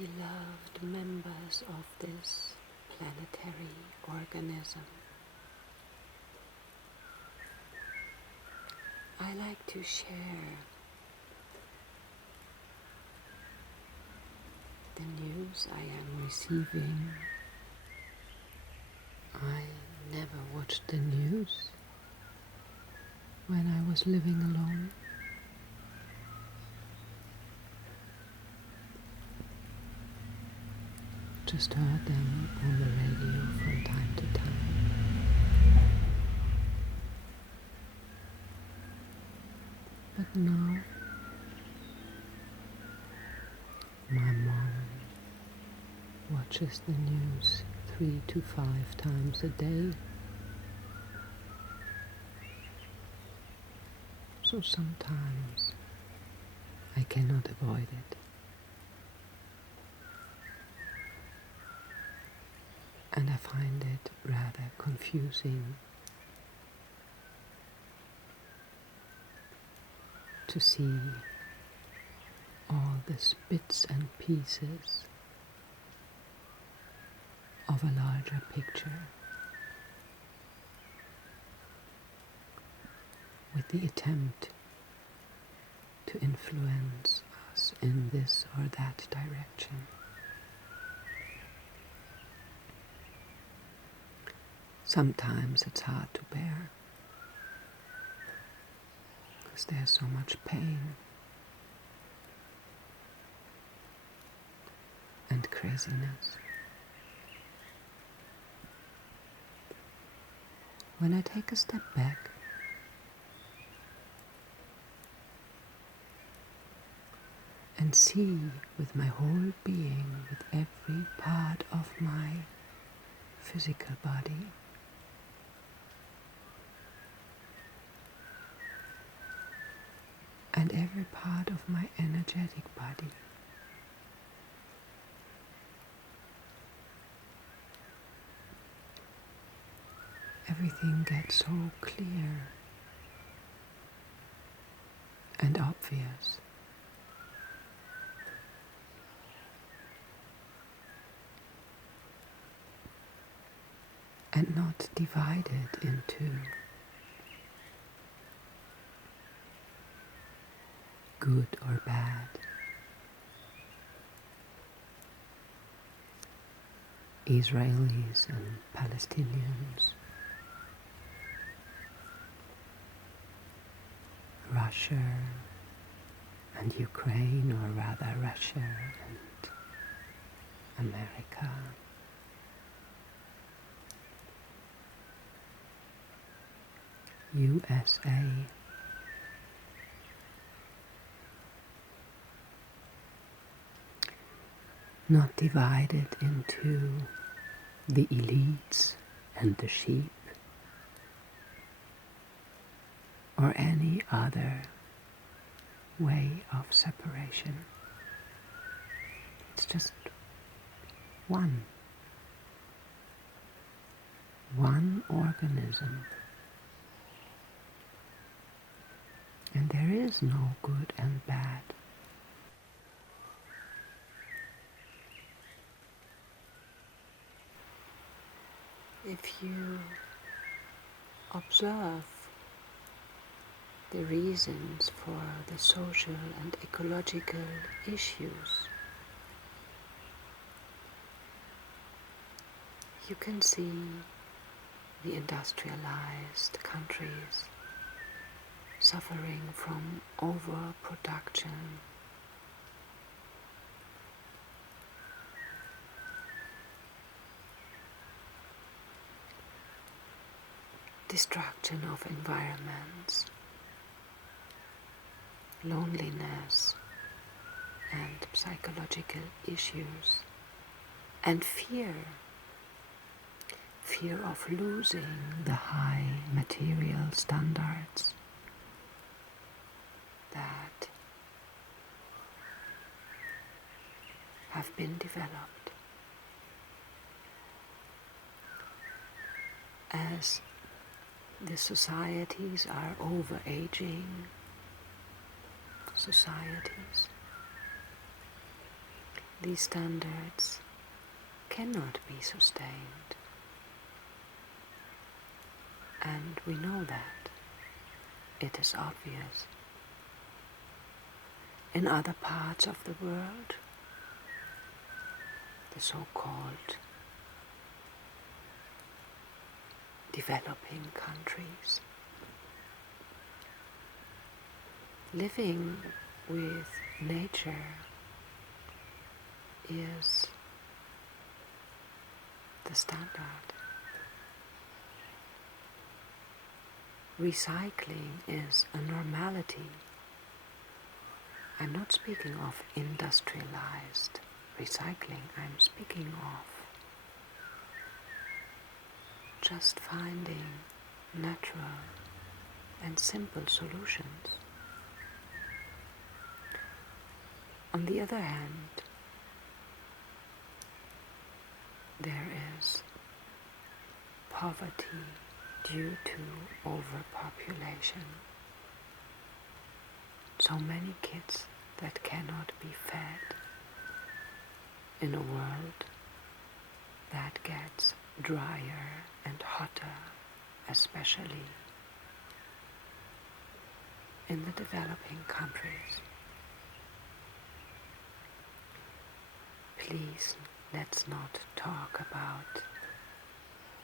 beloved members of this planetary organism, I like to share the news I am receiving. I never watched the news when I was living alone. Just heard them on the radio from time to time. But now, my mom watches the news 3 to 5 times a day. So sometimes I cannot avoid it. And I find it rather confusing to see all the bits and pieces of a larger picture, with the attempt to influence us in this or that direction. Sometimes it's hard to bear, because there's so much pain and craziness. When I take a step back and see with my whole being, with every part of my physical body, and every part of my energetic body, everything gets so clear and obvious. And not divided into good or bad, Israelis and Palestinians, Russia and Ukraine, or rather Russia and America. USA, not divided into the elites and the sheep, or any other way of separation. It's just one organism. And there is no good and bad. If you observe the reasons for the social and ecological issues, you can see the industrialized countries suffering from overproduction, destruction of environments, loneliness and psychological issues, and fear of losing the high material standards that have been developed. As the societies are overaging societies, these standards cannot be sustained. And we know that. It is obvious. In other parts of the world, the so-called developing countries, living with nature is the standard. Recycling is a normality. I'm not speaking of industrialized recycling, I'm speaking of just finding natural and simple solutions. On the other hand, there is poverty due to overpopulation. So many kids that cannot be fed in a world that gets drier and hotter, especially in the developing countries. Please, let's not talk about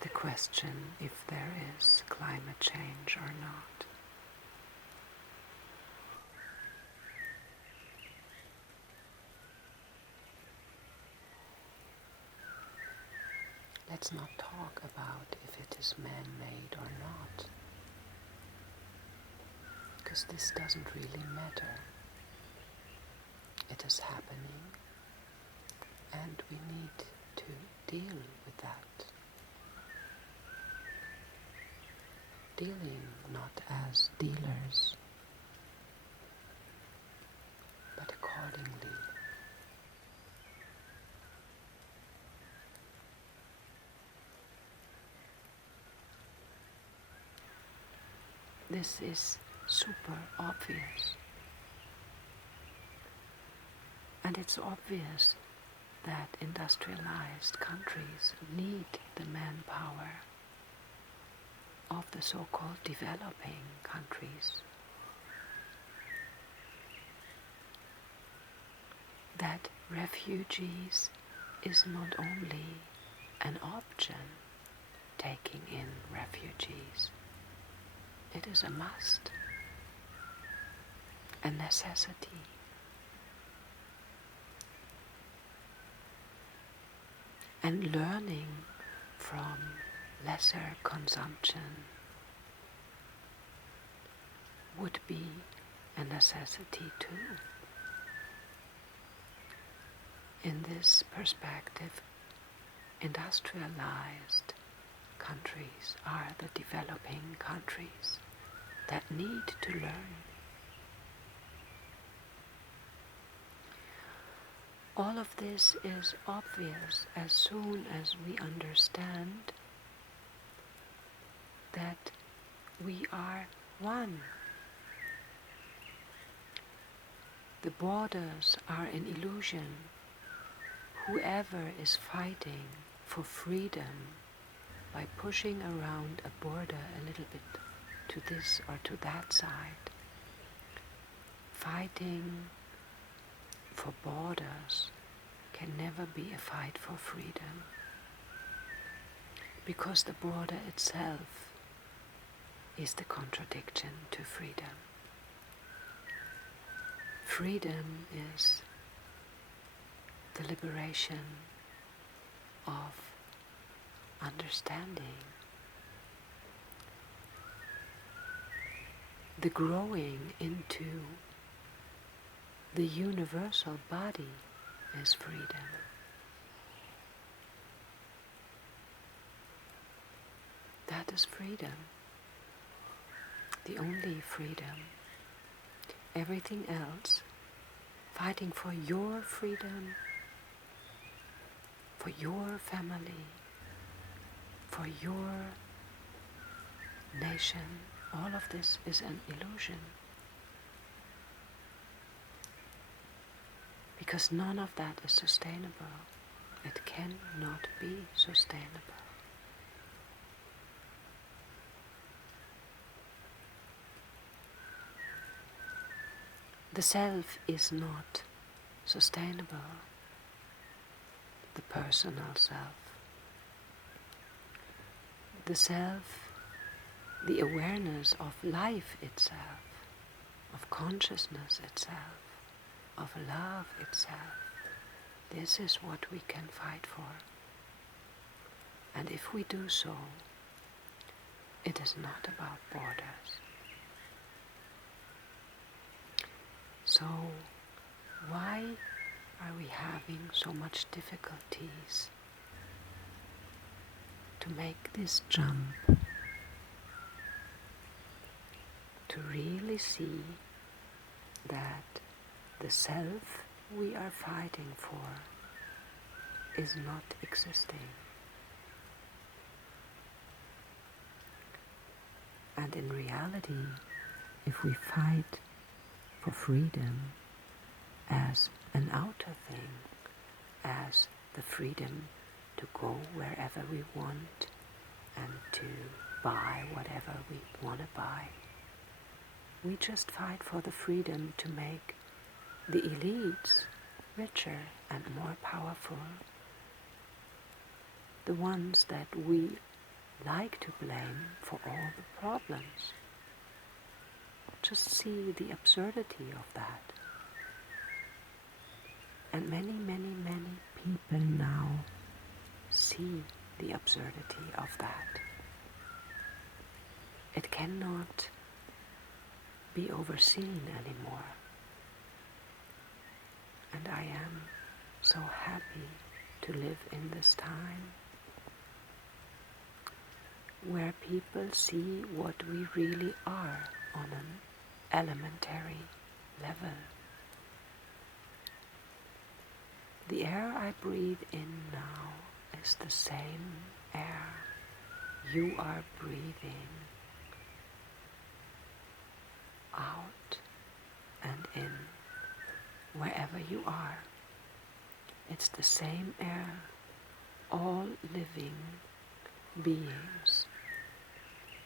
the question if there is climate change or not. Let's not talk about if it is man-made or not, because this doesn't really matter. It is happening, and we need to deal with that. Dealing not as dealers, but accordingly. This is super obvious. And it's obvious that industrialized countries need the manpower of the so-called developing countries. That refugees is not only an option, taking in refugees. It is a must, a necessity. And learning from lesser consumption would be a necessity too. In this perspective, industrialized countries are the developing countries that need to learn. All of this is obvious as soon as we understand that we are one. The borders are an illusion. Whoever is fighting for freedom by pushing around a border a little bit to this or to that side, fighting for borders can never be a fight for freedom, because the border itself is the contradiction to freedom. Freedom is the liberation of understanding, the growing into the universal body is freedom. That is freedom, the only freedom. Everything else, fighting for your freedom, for your family, for your nation, all of this is an illusion. because none of that is sustainable. It cannot be sustainable. The self is not sustainable, the personal self. The self, the awareness of life itself, of consciousness itself, of love itself, this is what we can fight for. And if we do so, it is not about borders. So, why are we having so much difficulties to make this jump, to really see that the self we are fighting for is not existing? And in reality, if we fight for freedom as an outer thing, as the freedom to go wherever we want and to buy whatever we want to buy, we just fight for the freedom to make the elites richer and more powerful, the ones that we like to blame for all the problems. Just see the absurdity of that. And many, many, many people now see the absurdity of that. It cannot be overseen anymore. And I am so happy to live in this time where people see what we really are on an elementary level. The air I breathe in now is the same air you are breathing out and in, wherever you are. It's the same air all living beings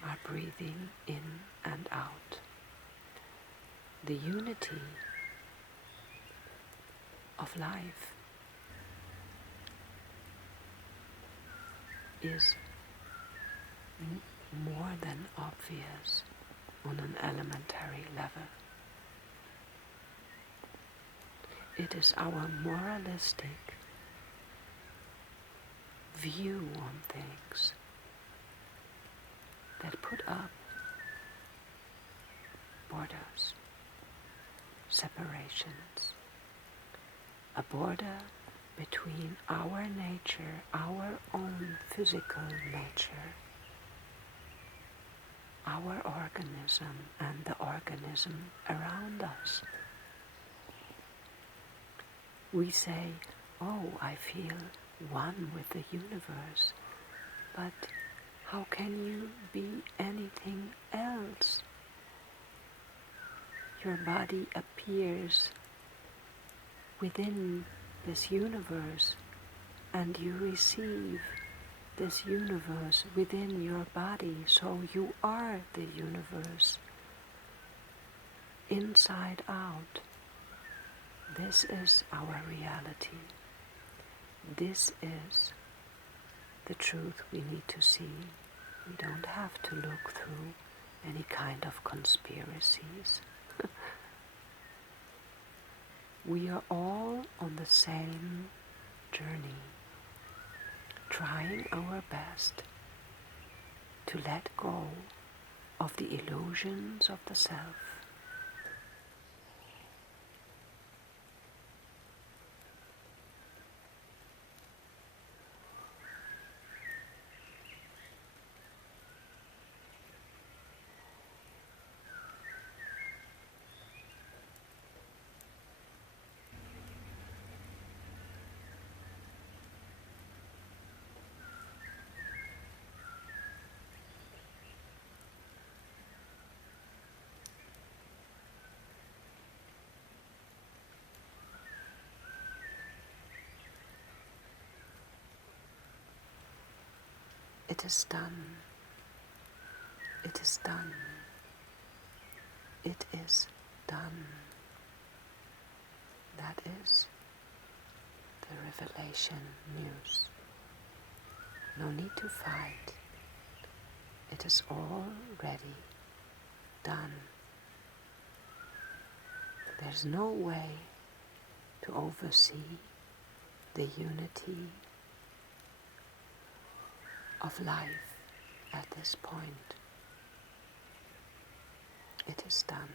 are breathing in and out. The unity of life is more than obvious on an elementary level. It is our moralistic view on things that put up borders, separations, a border between our nature, our own physical nature, our organism and the organism around us. We say, oh, I feel one with the universe, but how can you be anything else? Your body appears within this universe, and you receive this universe within your body, so you are the universe, inside out. This is our reality. This is the truth we need to see. We don't have to look through any kind of conspiracies. We are all on the same journey, trying our best to let go of the illusions of the self. It is done. It is done. It is done. That is the revelation news. No need to fight. It is already done. There's no way to oversee the unity of life at this point. It is done.